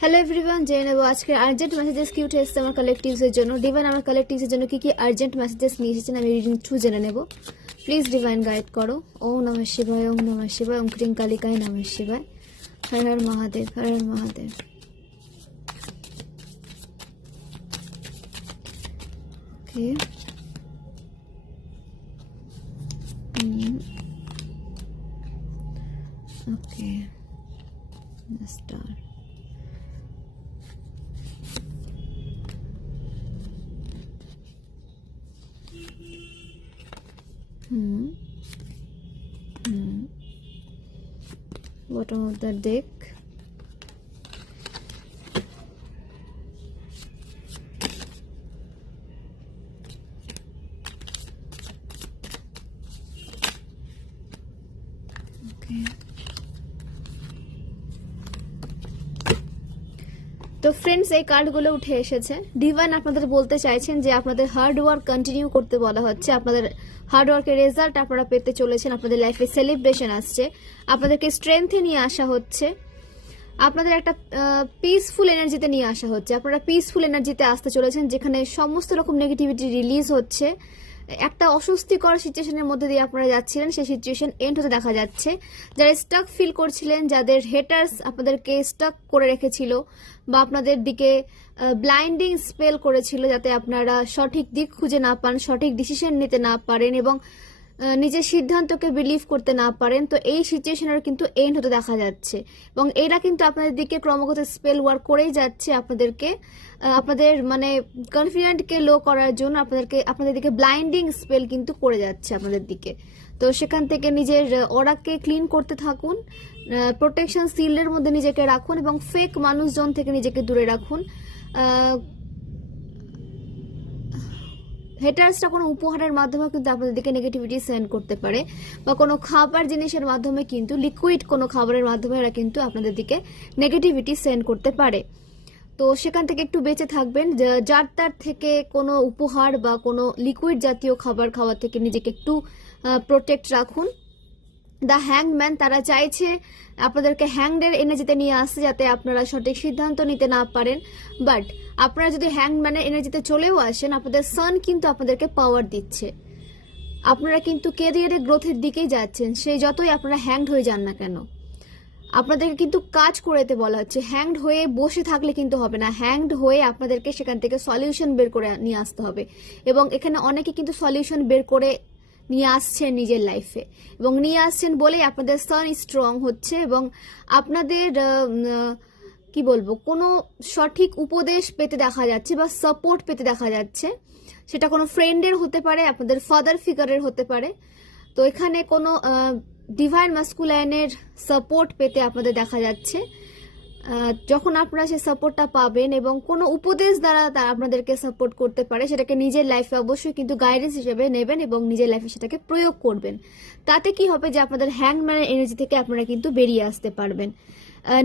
Hello everyone, জেনে নেব আজকের আর্জেন্ট মেসেজেস কি উঠে এসেছে আমার কালেকটিভসের জন্য। ডিভাইন আমার কালেকটিভসের জন্য কি কি আর্জেন্ট মেসেজেস নিয়ে এসেছেন আমি রিডিং থ্রু জেনে নেব। প্লিজ ডিভাইন গাইড করো। ওম নমঃ শিবায়, ওম নমঃ শিবায়, ওম ক্রিং কালিকায় নমঃ শিবায়। Har Har Mahadev, Har Har Mahadev. Okay, okay, star. Bottom of the deck. Okay. তো ফ্রেন্ডস, এই কার্ডগুলো উঠে এসেছে। ডিভাইন আপনাদের বলতে চাইছেন যে আপনাদের হার্ড ওয়ার্ক কন্টিনিউ করতে বলা হচ্ছে। আপনাদের হার্ড ওয়ার্কের রেজাল্ট আপনারা পেতে চলেছেন। আপনাদের লাইফে সেলিব্রেশন আসছে, আপনাদেরকে স্ট্রেংথে নিয়ে আসা হচ্ছে, আপনাদের একটা পিসফুল এনার্জিতে নিয়ে আসা হচ্ছে। আপনারা পিসফুল এনার্জিতে আসতে চলেছেন, যেখানে সমস্ত রকম নেগেটিভিটি রিলিজ হচ্ছে। একটা অস্বস্তিকর সিচুয়েশনের মধ্যে দিয়ে আপনারা যাচ্ছিলেন, সেই সিচুয়েশন এন্ড হতে দেখা যাচ্ছে। যারা স্টাক ফিল করছিলেন, যাদের হেটার্স আপনাদেরকে স্টাক করে রেখেছিল বা আপনাদের দিকে ব্লাইন্ডিং স্পেল করেছিল, যাতে আপনারা সঠিক দিক খুঁজে না পান, সঠিক ডিসিশন নিতে না পারেন এবং নিজের সিদ্ধান্তকে বিলিভ করতে না পারেন, তো এই সিচুয়েশনের কিন্তু এন্ড হতে দেখা যাচ্ছে। এবং এরা কিন্তু আপনাদের দিকে ক্রমাগত স্পেল ওয়ার্ক করেই যাচ্ছে, আপনাদেরকে আপনাদের মানে কনফিডেন্টকে লো করার জন্য আপনাদের দিকে ব্লাইন্ডিং স্পেল কিন্তু করে যাচ্ছে আপনাদের দিকে। তো সেখান থেকে নিজের অরাকে ক্লিন করতে থাকুন, প্রোটেকশন শিল্ডের মধ্যে নিজেকে রাখুন এবং ফেক মানুষজন থেকে নিজেকে দূরে রাখুন। হেটার্সটা কোনো উপহারের মাধ্যমে কিন্তু আপনাদের দিকে নেগেটিভিটি সেন্ড করতে পারে, বা কোনো খাবার জিনিসের মাধ্যমে কিন্তু লিকুইড কোনো খাবারের মাধ্যমে এরা কিন্তু আপনাদের দিকে নেগেটিভিটি সেন্ড করতে পারে। তো সেখান থেকে একটু বেঁচে থাকবেন। যার তার থেকে কোনো উপহার বা কোনো লিকুইড জাতীয় খাবার খাওয়া থেকে নিজেকে একটু প্রোটেক্ট রাখুন। দ্য হ্যাংম্যান, তারা চাইছে আপনাদেরকে হ্যাংডের এনার্জিতে নিয়ে আসতে, যাতে আপনারা সঠিক সিদ্ধান্ত নিতে না পারেন। বাট আপনারা যদি হ্যাংম্যানের এনার্জিতে চলেও আসেন, আপনাদের সান কিন্তু আপনাদেরকে পাওয়ার দিচ্ছে। আপনারা কিন্তু ক্যারিয়ারের গ্রোথের দিকেই যাচ্ছেন, সেই যতই আপনারা হ্যাংড হয়ে যান না কেন। আপনাদেরকে কিন্তু কাজ করতে বলা হচ্ছে। হ্যাংড হয়ে বসে থাকলে কিন্তু হবে না, হ্যাংড হয়ে আপনাদেরকে সেখান থেকে সলিউশন বের করে নিয়ে আসতে হবে। এবং এখানে অনেকে কিন্তু সলিউশন বের করে নিয়ে আসছেন নিজের লাইফে, এবং নিয়ে আসছেন বলেই আপনাদের সান স্ট্রং হচ্ছে। এবং আপনাদের কি বলবো, কোনো সঠিক উপদেশ পেতে দেখা যাচ্ছে বা সাপোর্ট পেতে দেখা যাচ্ছে। সেটা কোনো ফ্রেন্ডের হতে পারে, আপনাদের ফাদার ফিগারের হতে পারে। তো এখানে কোনো ডিভাইন মাস্কুলাইনের সাপোর্ট পেতে আপনাদের দেখা যাচ্ছে। যখন আপনারা সেই সাপোর্টটা পাবেন এবং কোনো উপদেশ দ্বারা তারা আপনাদেরকে সাপোর্ট করতে পারে, সেটাকে নিজের লাইফে অবশ্যই কিন্তু গাইডেন্স হিসেবে নেবেন এবং নিজের লাইফে সেটাকে প্রয়োগ করবেন। তাতে কি হবে যে আপনাদের হ্যাংম্যানের এনার্জি থেকে আপনারা কিন্তু বেরিয়ে আসতে পারবেন।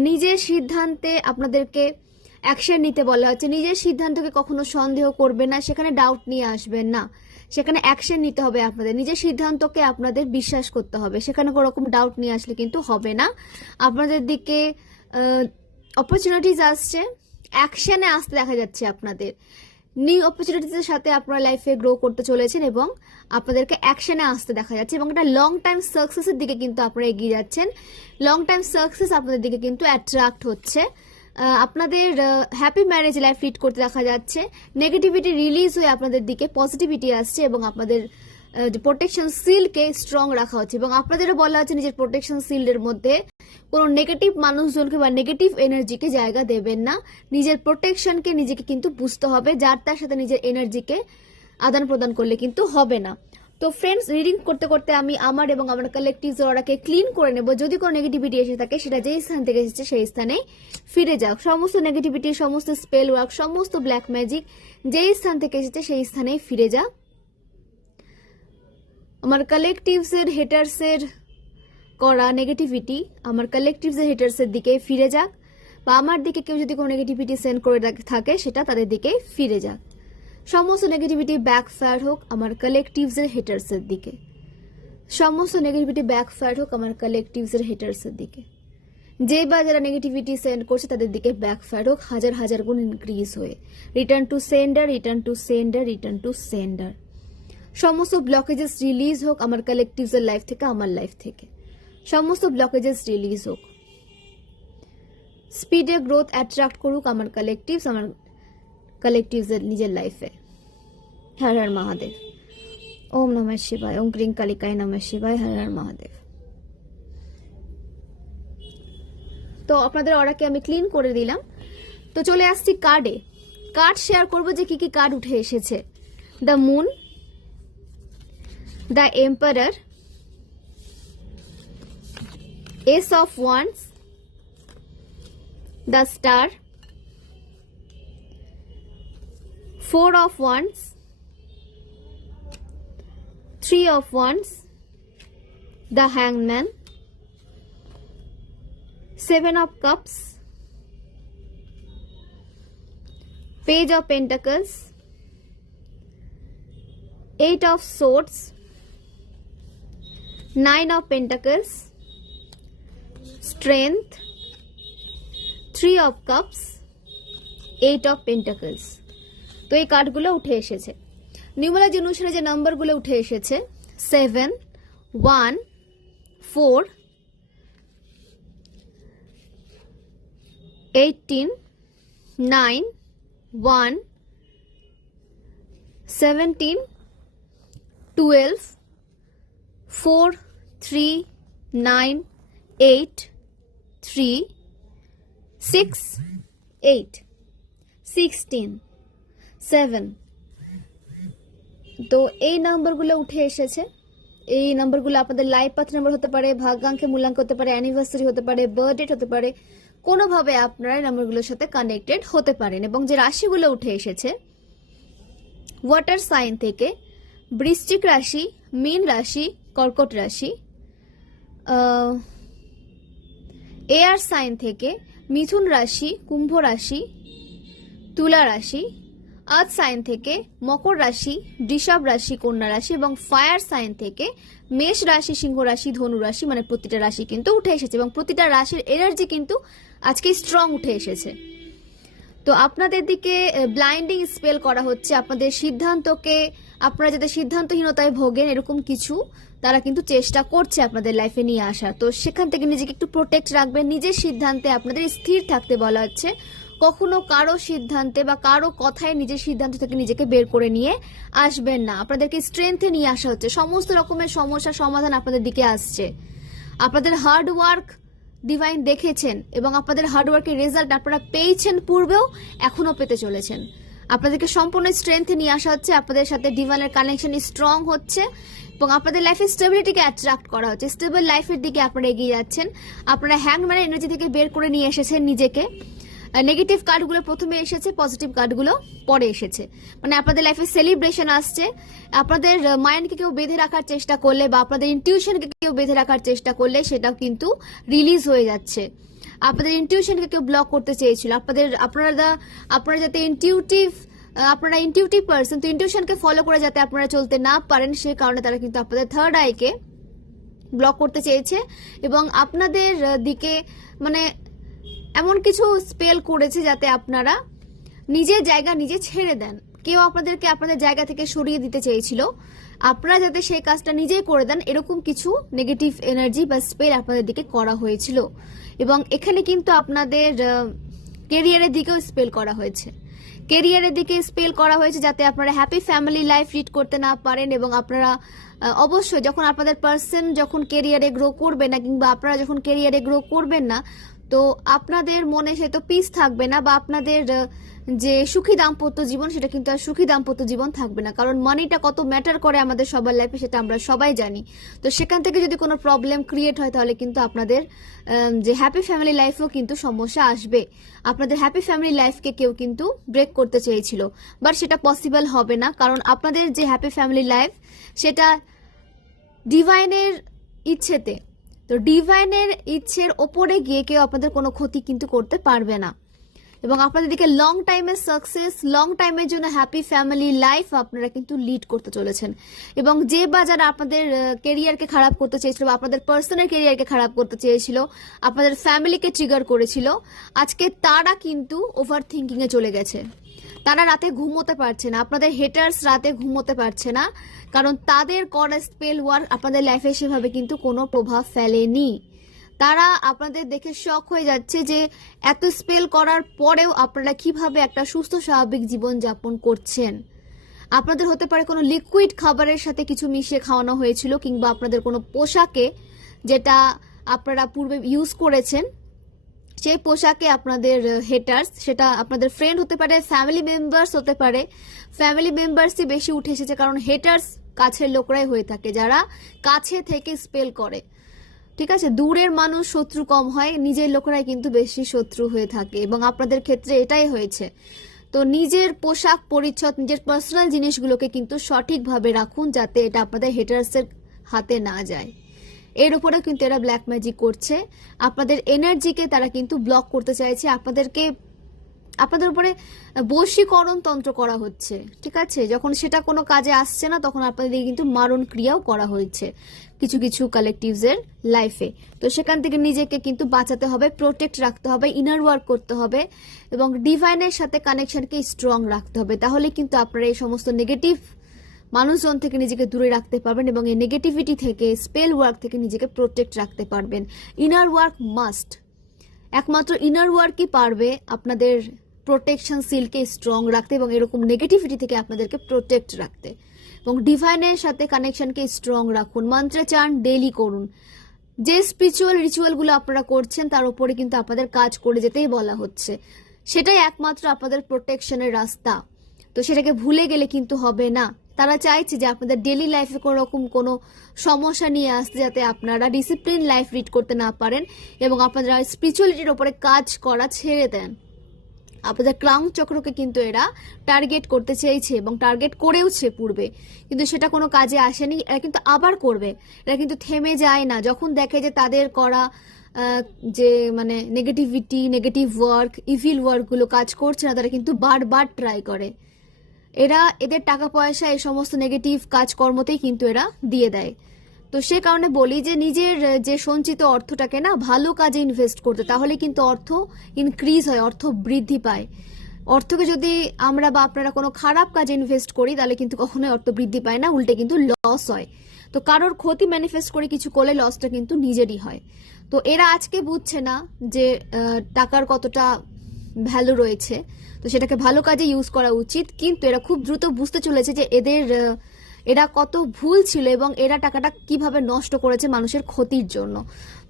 নিজের সিদ্ধান্তে আপনাদেরকে অ্যাকশন নিতে বলা হচ্ছে। নিজের সিদ্ধান্তকে কখনো সন্দেহ করবেন না, সেখানে ডাউট নিয়ে আসবেন না, সেখানে অ্যাকশন নিতে হবে আপনাদের। নিজের সিদ্ধান্তকে আপনাদের বিশ্বাস করতে হবে, সেখানে কোনো রকম ডাউট নিয়ে আসলে কিন্তু হবে না। আপনাদের দিকে অপরচুনিটিস আসছে, অ্যাকশনে আসতে দেখা যাচ্ছে আপনাদের। নিউ অপরচুনিটিসের সাথে আপনারা লাইফে গ্রো করতে চলেছেন এবং আপনাদেরকে অ্যাকশনে আসতে দেখা যাচ্ছে, এবং একটা লং টাইম সাকসেসের দিকে কিন্তু আপনারা এগিয়ে যাচ্ছেন। লং টাইম সাকসেস আপনাদের দিকে কিন্তু অ্যাট্রাক্ট হচ্ছে। আপনাদের হ্যাপি ম্যারেজ লাইফ লিড করতে দেখা যাচ্ছে। নেগেটিভিটি রিলিজ হয়ে আপনাদের দিকে পজিটিভিটি আসছে এবং আপনাদের প্রোটেকশন শিল্ডকে স্ট্রং রাখা হচ্ছে। এবং আপনাদেরও বলা হচ্ছে নিজের প্রোটেকশন শিল্ডের মধ্যে কোনো নেগেটিভ মানুষজনকে বা নেগেটিভ এনার্জিকে জায়গা দেবেন না। নিজের প্রোটেকশনকে নিজেকে কিন্তু বুঝতে হবে, যার তার সাথে নিজের এনার্জিকে আদান প্রদান করলে কিন্তু হবে না। তো ফ্রেন্ডস, রিডিং করতে করতে আমি আমার এবং আমার কালেকটিভ ওরাকে ক্লিন করে নেব। যদি কোনো নেগেটিভিটি এসে থাকে, সেটা যেই স্থান থেকে এসেছে সেই স্থানে ফিরে যাক। সমস্ত নেগেটিভিটি, সমস্ত স্পেল ওয়ার্ক, সমস্ত ব্ল্যাক ম্যাজিক যেই স্থান থেকে এসেছে সেই স্থানেই ফিরে যাক। আমার কালেকটিভসের হেটার্সের করা নেগেটিভিটি আমার কালেকটিভসের হেটার্সের দিকে ফিরে যাক, বা আমার দিকে কেউ যদি কোনো নেগেটিভিটি সেন্ড করে থাকে, সেটা তাদের দিকে ফিরে যাক। সমস্ত নেগেটিভিটি ব্যাকফায়ার হোক আমার কালেকটিভসের হেটার্সের দিকে। সমস্ত নেগেটিভিটি ব্যাকফায়ার হোক আমার কালেকটিভসের হেটার্সের দিকে। যে বা যারা নেগেটিভিটি সেন্ড করছে তাদের দিকে ব্যাকফায়ার হোক হাজার হাজার গুণ ইনক্রিজ হয়ে, return to sender, return to sender, return to sender. সমস্ত ব্লকেজেস রিলিজ হোক আমার কালেকটিভসের লাইফ থেকে, আমার লাইফ থেকে সমস্ত ব্লকেজেস রিলিজ হোক। স্পিডে গ্রোথ অ্যাট্রাক্ট করুক আমার কালেকটিভসের নিজের লাইফে। হর হর মহাদেব। ওম নমঃ শিবায়, ওম ক্রিং কালিকায় নমঃ শিবায়, হর হর মহাদেব। তো আপনাদের অরাকে আমি ক্লিন করে দিলাম। তো চলে আসছি কার্ডে। কার্ড শেয়ার করবো যে কি কি কার্ড উঠে এসেছে। The moon, the emperor, S of wands, the star, 4 of wands, 3 of wands, the hangman, 7 of cups, page of pentacles, 8 of swords, 9 of pentacles, strength, 3 of cups, 8 of pentacles। তো এই কার্ডগুলো উঠে এসেছে। নিউমারোলজি অনুসারে যে নাম্বারগুলো উঠে এসেছে 7, 1, 4, 18, 9, 1, 17, 12, 4, 3, 9, 8, 3, 6, 8, 16, 7। তো এই নাম্বারগুলো উঠে এসেছে। এই নাম্বারগুলো আপনাদের লাইফ পাথ নাম্বার হতে পারে, ভাগ্যাঙ্কে মূল্যাঙ্ক হতে পারে, অ্যানিভার্সারি হতে পারে, বার্থডেট হতে পারে, কোনোভাবে আপনারা এই নাম্বারগুলোর সাথে কানেক্টেড হতে পারেন। এবং যে রাশিগুলো উঠে এসেছে ওয়াটার সাইন থেকে বৃশ্চিক রাশি, মীন রাশি, কর্কট রাশি, এয়ার সাইন থেকে মিথুন রাশি, কুম্ভ রাশি, তুলা রাশি, আর্থ সাইন থেকে মকর রাশি, বৃষভ রাশি, কন্যা রাশি এবং ফায়ার সাইন থেকে মেষ রাশি, সিংহ রাশি, ধনু রাশি, মানে প্রতিটা রাশি কিন্তু উঠে এসেছে এবং প্রতিটা রাশির এনার্জি কিন্তু আজকে স্ট্রং উঠে এসেছে। তো আপনাদের দিকে ব্লাইন্ডিং স্পেল করা হচ্ছে, আপনাদের সিদ্ধান্তকে, আপনারা যাতে সিদ্ধান্তহীনতায় ভোগেন এরকম কিছু তারা কিন্তু চেষ্টা করছে আপনাদের লাইফে নিয়ে আসা। তো সেখান থেকে নিজেকে একটু প্রোটেক্ট রাখবেন, নিজের সিদ্ধান্তে আপনাদের স্থির থাকতে বলা হচ্ছে। কখনো কারো সিদ্ধান্তে বা কারো কথায় নিজের সিদ্ধান্ত থেকে নিজেকে বের করে নিয়ে আসবেন না। আপনাদেরকে স্ট্রেংথে নিয়ে আসা হচ্ছে। সমস্ত রকমের সমস্যার সমাধান আপনাদের দিকে আসছে। আপনাদের হার্ড ওয়ার্ক ডিভাইন দেখেছেন এবং আপনাদের হার্ডওয়ার্কের রেজাল্ট আপনারা পেয়েছেন পূর্বেও, এখনো পেতে চলেছেন। আপনাদেরকে সম্পূর্ণ স্ট্রেংথে নিয়ে আসা হচ্ছে, আপনাদের সাথে ডিভাইনের কানেকশন স্ট্রং হচ্ছে এবং আপনাদের লাইফে স্টেবিলিটিকে অ্যাট্রাক্ট করা হচ্ছে। স্টেবল লাইফের দিকে আপনারা এগিয়ে যাচ্ছেন। আপনারা হ্যাংম্যানের এনার্জি থেকে বের করে নিয়ে এসেছেন নিজেকে। নেগেটিভ কার্ডগুলো প্রথমে এসেছে, পজিটিভ কার্ডগুলো পরে এসেছে। মানে আপনাদের লাইফে সেলিব্রেশন আসছে। আপনাদের মাইন্ডকে কেউ বেঁধে রাখার চেষ্টা করলে বা আপনাদের ইনটিউশনকে কেউ বেঁধে রাখার চেষ্টা করলে সেটাও কিন্তু রিলিজ হয়ে যাচ্ছে। আপনাদের ইনটিউশনকে কেউ ব্লক করতে চেয়েছিল, আপনারা যাতে আপনারা ইনটিউটিভ পারসন, তো ইনটিউশনকে ফলো করে যাতে আপনারা চলতে না পারেন সে কারণে তারা কিন্তু আপনাদের থার্ড আইকে ব্লক করতে চেয়েছে এবং আপনাদের দিকে মানে এমন কিছু স্পেল করেছে যাতে আপনারা নিজের জায়গা নিজে ছেড়ে দেন। কেউ আপনাদেরকে আপনাদের জায়গা থেকে সরিয়ে দিতে চেয়েছিল, আপনারা যাতে সেই কাজটা নিজেই করে দেন এরকম কিছু নেগেটিভ এনার্জি বা স্পেল আপনাদের দিকে করা হয়েছিল। এবং এখানে কিন্তু আপনাদের কেরিয়ারের দিকেও স্পেল করা হয়েছে। কেরিয়ারের দিকে স্পেল করা হয়েছে যাতে আপনারা হ্যাপি ফ্যামিলি লাইফ লিড করতে না পারেন এবং আপনারা অবশ্যই যখন আপনাদের পার্সন যখন কেরিয়ারে গ্রো করবে না কিংবা আপনারা যখন কেরিয়ারে গ্রো করবেন না তো আপনাদের মনে সে তো পিস থাকবে না বা আপনাদের যে সুখী দাম্পত্য জীবন সেটা কিন্তু আর সুখী দাম্পত্য জীবন থাকবে না। কারণ মানিটা কত ম্যাটার করে আমাদের সবার লাইফে সেটা আমরা সবাই জানি। তো সেখান থেকে যদি কোনো প্রবলেম ক্রিয়েট হয় তাহলে কিন্তু আপনাদের যে হ্যাপি ফ্যামিলি লাইফেও কিন্তু সমস্যা আসবে। আপনাদের হ্যাপি ফ্যামিলি লাইফকে কেউ কিন্তু ব্রেক করতে চেয়েছিল, বাট সেটা পসিবল হবে না। কারণ আপনাদের যে হ্যাপি ফ্যামিলি লাইফ সেটা ডিভাইনের ইচ্ছেতে, তো ডিভাইনের ইচ্ছের ওপরে গিয়ে কেউ আপনাদের কোনো ক্ষতি কিন্তু করতে পারবে না। এবং আপনাদের দিকে লং টাইমের সাকসেস, লং টাইমের জন্য হ্যাপি ফ্যামিলি লাইফ আপনারা কিন্তু লিড করতে চলেছেন। এবং যে বা যারা আপনাদের কেরিয়ারকে খারাপ করতে চেয়েছিল বা আপনাদের পার্সোনাল কেরিয়ারকে খারাপ করতে চেয়েছিল, আপনাদের ফ্যামিলিকে ট্রিগার করেছিল, আজকে তারা কিন্তু ওভার থিঙ্কিং এ চলে গেছে। তারা রাতে ঘুমোতে পারছে না, আপনাদের হেটার্স রাতে ঘুমোতে পারছে না, কারণ তাদের করা স্পেল ওয়ার্ক আপনাদের লাইফে সেভাবে কিন্তু কোনো প্রভাব ফেলেনি। তারা আপনাদের দেখে শক হয়ে যাচ্ছে যে এত স্পেল করার পরেও আপনারা কিভাবে একটা সুস্থ স্বাভাবিক জীবন যাপন করছেন। আপনাদের হতে পারে কোনো লিকুইড খাবারের সাথে কিছু মিশিয়ে খাওয়ানো হয়েছিল, কিংবা আপনাদের কোনো পোশাকে যেটা আপনারা পূর্বে ইউজ করেছেন সেই পোশাকে আপনাদের হেটার্স, সেটা আপনাদের ফ্রেন্ড হতে পারে, ফ্যামিলি মেম্বার্স হতে পারে। ফ্যামিলি মেম্বার্সই বেশি উঠে এসেছে, কারণ হেটার্স কাছের লোকরাই হয়ে থাকে যারা কাছে থেকে স্পেল করে। ঠিক আছে, দূরের মানুষ শত্রু কম হয়, নিজের লোকেরাই কিন্তু বেশি শত্রু হয়ে থাকে, এবং আপনাদের ক্ষেত্রে এটাই হয়েছে। তো নিজের পোশাক পরিচ্ছদ, নিজের পার্সোনাল জিনিসগুলোকে কিন্তু সঠিকভাবে রাখুন, যাতে এটা আপনাদের হেটার্সের হাতে না যায়। এর উপরে কিন্তু এরা ব্ল্যাক ম্যাজিক করছে, আপনাদের এনার্জিকে তারা কিন্তু ব্লক করতে চাইছে, আপনাদের উপরে বশীকরণ তন্ত্র করা হচ্ছে। ঠিক আছে, যখন সেটা কোনো কাজে আসছে না, তখন আপনাদের কিন্তু মারণ ক্রিয়াও করা হয়েছে কিছু কিছু কালেকটিভস এর লাইফে। তো সেখান থেকে নিজেকে কিন্তু বাঁচাতে হবে, প্রোটেক্ট রাখতে হবে, ইনার ওয়ার্ক করতে হবে, এবং ডিভাইনের সাথে কানেকশনকে স্ট্রং রাখতে হবে। তাহলে কিন্তু আপনারা এই সমস্ত নেগেটিভ মানুষজন থেকে নিজেকে দূরে রাখতে পারবেন, এবং এই নেগেটিভিটি থেকে, স্পেল ওয়ার্ক থেকে নিজেকে প্রোটেক্ট রাখতে পারবেন। ইনার ওয়ার্ক মাস্ট, একমাত্র ইনার ওয়ার্কই পারবে আপনাদের প্রোটেকশন সিলকে স্ট্রং রাখতে এবং এরকম নেগেটিভিটি থেকে আপনাদেরকে প্রোটেক্ট রাখতে। এবং ডিভাইনের সাথে কানেকশনকে স্ট্রং রাখুন, মন্ত্রে চান, ডেইলি করুন। যে স্পিরিচুয়াল রিচুয়ালগুলো আপনারা করছেন তার উপরে কিন্তু আপনাদের কাজ করে যেতেই বলা হচ্ছে, সেটাই একমাত্র আপনাদের প্রোটেকশনের রাস্তা। তো সেটাকে ভুলে গেলে কিন্তু হবে না। তারা চাইছে যে আপনাদের ডেইলি লাইফে কোনো রকম কোনো সমস্যা নিয়ে আসতে, যাতে আপনারা ডিসিপ্লিন লাইফ লিড করতে না পারেন এবং আপনারা স্পিরিচুয়ালিটির উপরে কাজ করা ছেড়ে দেন। আপনাদের ক্রাউন চক্রকে কিন্তু এরা টার্গেট করতে চেয়েছে এবং টার্গেট করেওছে পূর্বে, কিন্তু সেটা কোনো কাজে আসেনি। এরা কিন্তু আবার করবে, এরা কিন্তু থেমে যায় না। যখন দেখে যে তাদের করা যে মানে নেগেটিভিটি, নেগেটিভ ওয়ার্ক, ইভিল ওয়ার্কগুলো কাজ করছে না, তারা কিন্তু বারবার ট্রাই করে। এদের টাকা পয়সা এই সমস্ত নেগেটিভ কাজকর্মতেই কিন্তু এরা দিয়ে দেয়। তো সে কারণে বলি যে নিজের যে সঞ্চিত অর্থটাকে না ভালো কাজে ইনভেস্ট করতে, তাহলে কিন্তু অর্থ ইনক্রিজ হয়, অর্থ বৃদ্ধি পায়। অর্থকে যদি আমরা বা আপনারা কোনো খারাপ কাজে ইনভেস্ট করি, তাহলে কিন্তু কখনোই অর্থ বৃদ্ধি পায় না, উল্টে কিন্তু লস হয়। তো কারোর ক্ষতি ম্যানিফেস্ট করে কিছু করলে লসটা কিন্তু নিজেরই হয়। তো এরা আজকে বুঝছে না যে টাকার কতটা ভ্যালু রয়েছে, তো সেটাকে ভালো কাজে ইউজ করা উচিত। কিন্তু এরা খুব দ্রুত বুঝতে চলেছে যে এরা কত ভুল ছিল এবং এরা টাকাটা কিভাবে নষ্ট করেছে মানুষের ক্ষতির জন্য।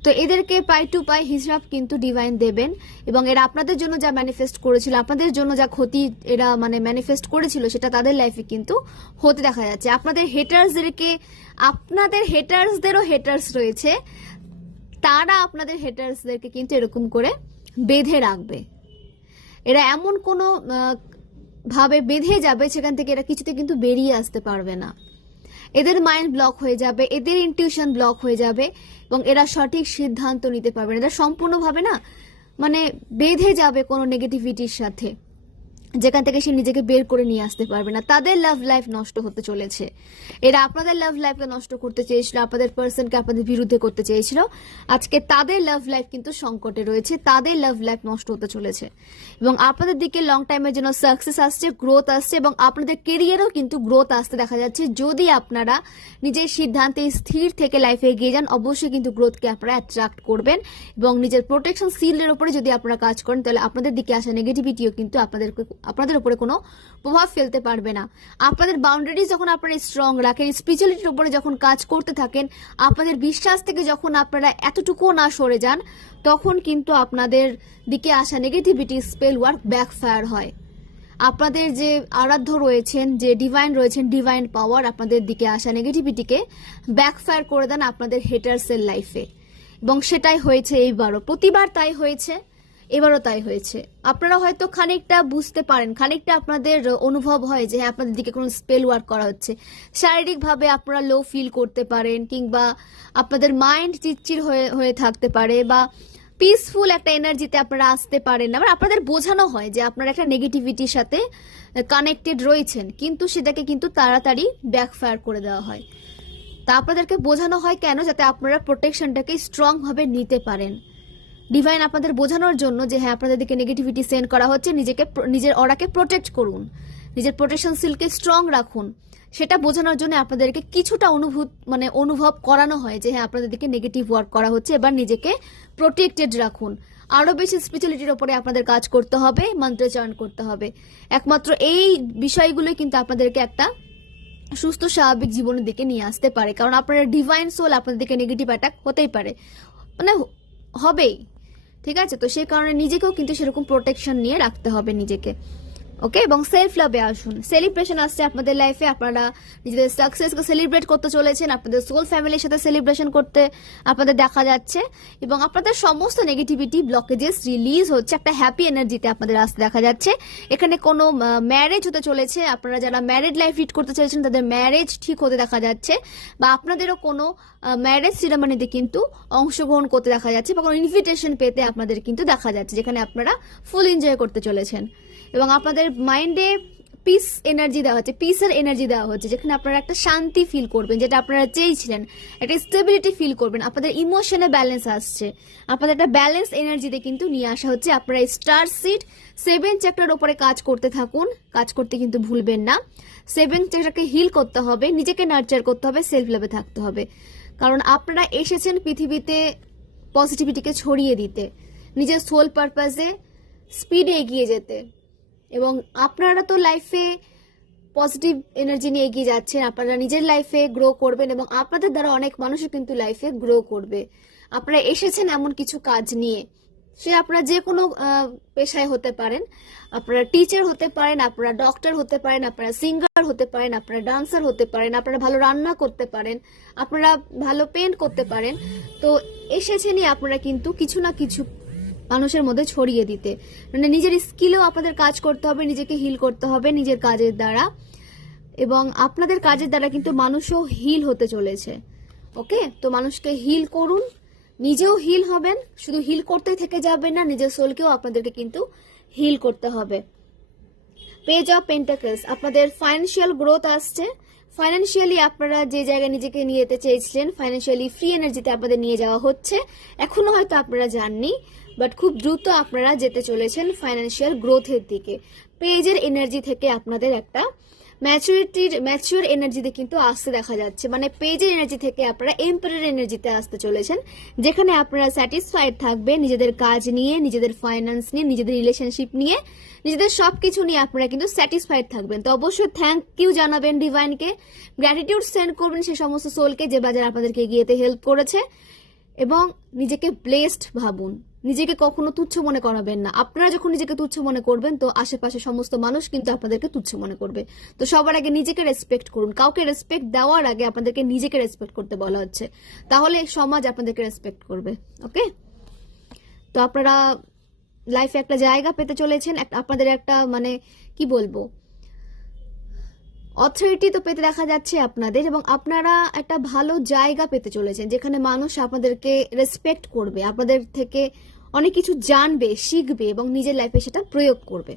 তো এদেরকে পাই টু পাই হিসাব কিন্তু ডিভাইন দেবেন, এবং এরা আপনাদের জন্য যা ম্যানিফেস্ট করেছিল, আপনাদের জন্য যা ক্ষতি এরা মানে ম্যানিফেস্ট করেছিল, সেটা তাদের লাইফে কিন্তু হতে দেখা যাচ্ছে। আপনাদের হেটার্সদেরও হেটার্স রয়েছে, তারা আপনাদের হেটার্সদেরকে কিন্তু এরকম করে বেঁধে রাখবে। এরা এমন কোনো ভাবে বেঁধে যাবে, সেখান থেকে এরা কিছুতে কিন্তু বেরিয়ে আসতে পারবে না। এদের মাইন্ড ব্লক হয়ে যাবে, এদের ইনটিউশন ব্লক হয়ে যাবে, এবং এরা সঠিক সিদ্ধান্ত নিতে পারবে না। এরা সম্পূর্ণভাবে না মানে বেঁধে যাবে কোনো নেগেটিভিটির সাথে, যেখান থেকে সে নিজেকে বের করে নিয়ে আসতে পারবে না। তাদের লাভ লাইফ নষ্ট হতে চলেছে। এরা আপনাদের লাভ লাইফকে নষ্ট করতে চেয়েছিল, আপনাদের পার্সনকে আপনাদের বিরুদ্ধে করতে চেয়েছিল। আজকে তাদের লাভ লাইফ কিন্তু সংকটে রয়েছে, তাদের লাভ লাইফ নষ্ট হতে চলেছে, এবং আপনাদের দিকে লং টাইমের জন্য সাকসেস আসছে, গ্রোথ আসছে, এবং আপনাদের কেরিয়ারেও কিন্তু গ্রোথ আসতে দেখা যাচ্ছে। যদি আপনারা নিজের সিদ্ধান্তে স্থির থেকে লাইফে এগিয়ে যান, অবশ্যই কিন্তু গ্রোথকে আপনারা অ্যাট্রাক্ট করবেন, এবং নিজের প্রোটেকশন সিলের উপরে যদি আপনারা কাজ করেন, তাহলে আপনাদের দিকে আসা নেগেটিভিটিও কিন্তু আপনাদের উপরে কোনো প্রভাব ফেলতে পারবে না। আপনাদের বাউন্ডারিজ যখন আপনারা স্ট্রং রাখেন, স্পিরিচুয়ালিটির উপরে যখন কাজ করতে থাকেন, আপনাদের বিশ্বাস থেকে যখন আপনারা এতটুকুও না সরে যান, তখন কিন্তু আপনাদের দিকে আসা নেগেটিভিটি স্পেল ওয়ার্ক ব্যাকফায়ার হয়। আপনাদের যে আরাধ্য রয়েছেন, যে ডিভাইন রয়েছেন, ডিভাইন পাওয়ার আপনাদের দিকে আসা নেগেটিভিটিকে ব্যাকফায়ার করে দেন আপনাদের হেটার্সের লাইফে, এবং সেটাই হয়েছে এইবারও। প্রতিবার তাই হয়েছে, এবারও তাই হয়েছে। আপনারা হয়তো খানিকটা বুঝতে পারেন, খানিকটা আপনাদের অনুভব হয় যে হ্যাঁ আপনাদের দিকে কোনো স্পেল ওয়ার্ক করা হচ্ছে। শারীরিকভাবে আপনারা লো ফিল করতে পারেন, কিংবা আপনাদের মাইন্ড চিড়চিড় হয়ে থাকতে পারে, বা পিসফুল একটা এনার্জিতে আপনারা আসতে পারেন না, আবার আপনাদের বোঝানো হয় যে আপনারা একটা নেগেটিভিটির সাথে কানেক্টেড রয়েছেন, কিন্তু সেটাকে কিন্তু তাড়াতাড়ি ব্যাকফায়ার করে দেওয়া হয়। তা আপনাদেরকে বোঝানো হয় কেন? যাতে আপনারা প্রোটেকশনটাকে স্ট্রং ভাবে নিতে পারেন। ডিভাইন আপনাদের বোঝানোর জন্য যে হ্যাঁ আপনাদের দিকে নেগেটিভিটি সেন্ড করা হচ্ছে, নিজের অরাকে প্রোটেক্ট করুন, নিজের প্রোটেকশন সিলকে স্ট্রং রাখুন, সেটা বোঝানোর জন্য আপনাদেরকে কিছুটা অনুভব করানো হয় যে হ্যাঁ আপনাদের দিকে নেগেটিভ ওয়ার্ক করা হচ্ছে, এবার নিজেকে প্রোটেক্টেড রাখুন। আরো বেশি স্পিরিচুয়ালিটির উপরে আপনাদের কাজ করতে হবে, মন্ত্রোচ্চারণ করতে হবে। একমাত্র এই বিষয়গুলোই কিন্তু আপনাদেরকে একটা সুস্থ স্বাভাবিক জীবনের দিকে নিয়ে আসতে পারে। কারণ আপনার ডিভাইন সোল আপনাদের দিকে নেগেটিভ অ্যাটাক হতেই পারে, হবেই, ঠিক আছে? তো সেই কারণে নিজেকেও কিন্তু সেরকম প্রোটেকশন নিয়ে রাখতে হবে নিজেকে, ওকে? এবং সেলফ লাভে আসুন। সেলিব্রেশন আসছে আপনাদের লাইফে, আপনারা নিজেদের সাকসেসকে সেলিব্রেট করতে চলেছেন, আপনাদের সোল ফ্যামিলির সাথে সেলিব্রেশন করতে আপনাদের দেখা যাচ্ছে, এবং আপনাদের সমস্ত নেগেটিভিটি ব্লকেজেস রিলিজ হচ্ছে, একটা হ্যাপি এনার্জিতে আপনাদের আসতে দেখা যাচ্ছে। এখানে কোনো ম্যারেজ হতে চলেছে, আপনারা যারা ম্যারেড লাইফ লিড করতে চাইছেন তাদের ম্যারেজ ঠিক হতে দেখা যাচ্ছে, বা আপনাদেরও কোনো ম্যারেজ সিরিমনিতে কিন্তু অংশগ্রহণ করতে দেখা যাচ্ছে, বা কোনো ইনভিটেশন পেতে আপনাদের কিন্তু দেখা যাচ্ছে, যেখানে আপনারা ফুল এনজয় করতে চলেছেন। এবং আপনাদের মাইন্ডে পিস এনার্জি দেওয়া হচ্ছে, পিসের এনার্জি দেওয়া হচ্ছে, যেখানে আপনারা একটা শান্তি ফিল করবেন, যেটা আপনারা চেয়েছিলেন, একটা স্টেবিলিটি ফিল করবেন। আপনাদের ইমোশনে ব্যালেন্স আসছে, আপনাদের একটা ব্যালেন্স এনার্জিতে কিন্তু নিয়ে আসা হচ্ছে। আপনারা স্টার সিড 7 চ্যাপ্টার উপরে কাজ করতে থাকুন, কাজ করতে কিন্তু ভুলবেন না। 7 চ্যাপ্টারকে হিল করতে হবে, নিজেকে নার্চার করতে হবে, সেলফ লাভে থাকতে হবে। কারণ আপনারা এসেছেন পৃথিবীতে পজিটিভিটিকে ছড়িয়ে দিতে, নিজের সোল পারপাসে স্পিডে এগিয়ে যেতে। এবং আপনারা তো লাইফে পজিটিভ এনার্জি নিয়ে এগিয়ে যাচ্ছেন, আপনারা নিজের লাইফে গ্রো করবেন, এবং আপনাদের দ্বারা অনেক মানুষও কিন্তু লাইফে গ্রো করবে। আপনারা এসেছেন এমন কিছু কাজ নিয়ে, সে আপনারা যে কোনো পেশায় হতে পারেন, আপনারা টিচার হতে পারেন, আপনারা ডক্টর হতে পারেন, আপনারা সিঙ্গার হতে পারেন, আপনারা ডান্সার হতে পারেন, আপনারা ভালো রান্না করতে পারেন, আপনারা ভালো পেন্ট করতে পারেন। তো এসেছেনই আপনারা কিন্তু কিছু না কিছু মানুষের মধ্যে ছড়িয়ে দিতে, মানে নিজের স্কিলেও আপনাদের কাজ করতে হবে, নিজেকে হিল করতে হবে নিজের কাজের দ্বারা, এবং আপনাদের কাজের দ্বারা কিন্তু মানুষও হিল হতে চলেছে, ওকে? তো মানুষকে হিল করুন, নিজেও হিল হবেন, শুধু হিল করতে থেকে যাবেন না, নিজের সোলকেও আপনাদেরকে কিন্তু হিল করতে হবে। পেজ অফ পেন্টাকলস, আপনাদের ফাইন্যান্সিয়াল গ্রোথ আসছে, ফাইন্যান্সিয়ালি আপনারা যে জায়গায় নিজেকে নিয়ে যেতে চেয়েছিলেন, ফাইন্যান্সিয়ালি ফ্রি এনার্জিতে আপনাদের নিয়ে যাওয়া হচ্ছে। এখনো হয়তো আপনারা যাননি, বাট খুব দ্রুত আপনারা যেতে চলেছেন ফাইন্যান্সিয়াল গ্রোথের দিকে। পেজের এনার্জি থেকে আপনাদের একটা ম্যাচিউর এনার্জিতে কিন্তু আসতে দেখা যাচ্ছে, মানে পেজের এনার্জি থেকে আপনারা এম্পায়ার এনার্জিতে আসতে চলেছেন, যেখানে আপনারা স্যাটিসফাইড থাকবেন নিজেদের কাজ নিয়ে, নিজেদের ফাইন্যান্স নিয়ে, নিজেদের রিলেশনশিপ নিয়ে, নিজেদের সবকিছু নিয়ে আপনারা কিন্তু স্যাটিসফাইড থাকবেন। তো অবশ্যই থ্যাংক ইউ জানাবেন ডিভাইনকে, গ্র্যাটিটিউড সেন্ড করবেন সেই সমস্ত সোলকে যে বাজার আপনাদেরকে এগিয়ে যেতে হেল্প করেছে, এবং নিজেকে ব্লেসড ভাবুন, নিজেকে কখনো তুচ্ছ মনে করাবেন না। আপনারা যখন নিজেকে তুচ্ছ মনে করবেন, তো আশেপাশে সমস্ত মানুষ কিন্তু আপনাদেরকে তুচ্ছ মনে করবে। তো সবার আগে নিজেকে রেসপেক্ট করুন, কাউকে রেসপেক্ট দেওয়ার আগে আপনাদেরকে নিজেকে রেসপেক্ট করতে বলা হচ্ছে, তাহলে সমাজ আপনাদেরকে রেসপেক্ট করবে, ওকে? তো আপনারা লাইফে একটা জায়গা পেতে চলেছেন, আপনাদের একটা কি বলবো, অথরিটি তো পেতে দেখা যাচ্ছে আপনাদের, এবং আপনারা একটা ভালো জায়গা পেতে চলেছেন, যেখানে মানুষ আপনাদেরকে রেসপেক্ট করবে, আপনাদের থেকে অনেক কিছু জানবে, শিখবে, এবং নিজের লাইফে সেটা প্রয়োগ করবে।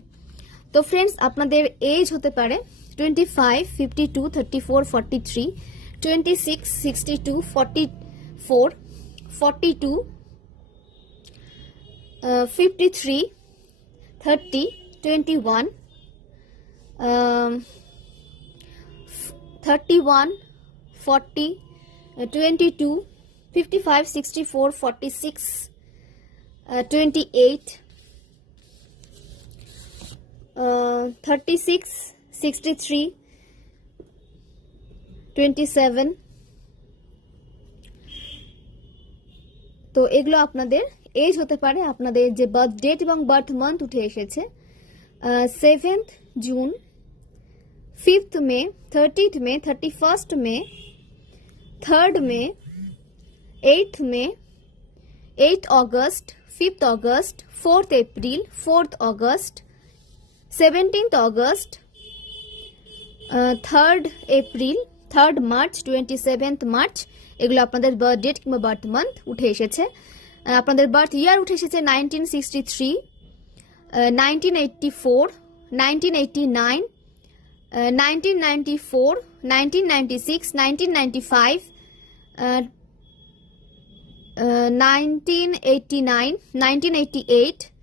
তো ফ্রেন্ডস, আপনাদের এজ হতে পারে 25, 52, 34, 43, 26, 62, 44, 42, 53, 30, 21, 31, 40, 22, 55, 64, 46, 28, 36, 63, 27। তো এগুলো আপনাদের এজ হতে পারে। আপনাদের যে বার্থ ডেট এবং বার্থ মান্থ উঠে এসেছে 7th জুন, 5th মে, 30th মে, 31st মে, 3rd মে, 8th মে, 8th August, 5th August, 4th April, 4th August, 17th August, 3rd April, 3rd March, 27th March. এগুলো আপনাদের বার্থ ডেট কিংবা বার্থ মান্থ উঠে এসেছে। আপনাদের birth ইয়ার উঠে এসেছে 1963, 1984, 1989, 1994, 1996, 1995, 1989, 1988,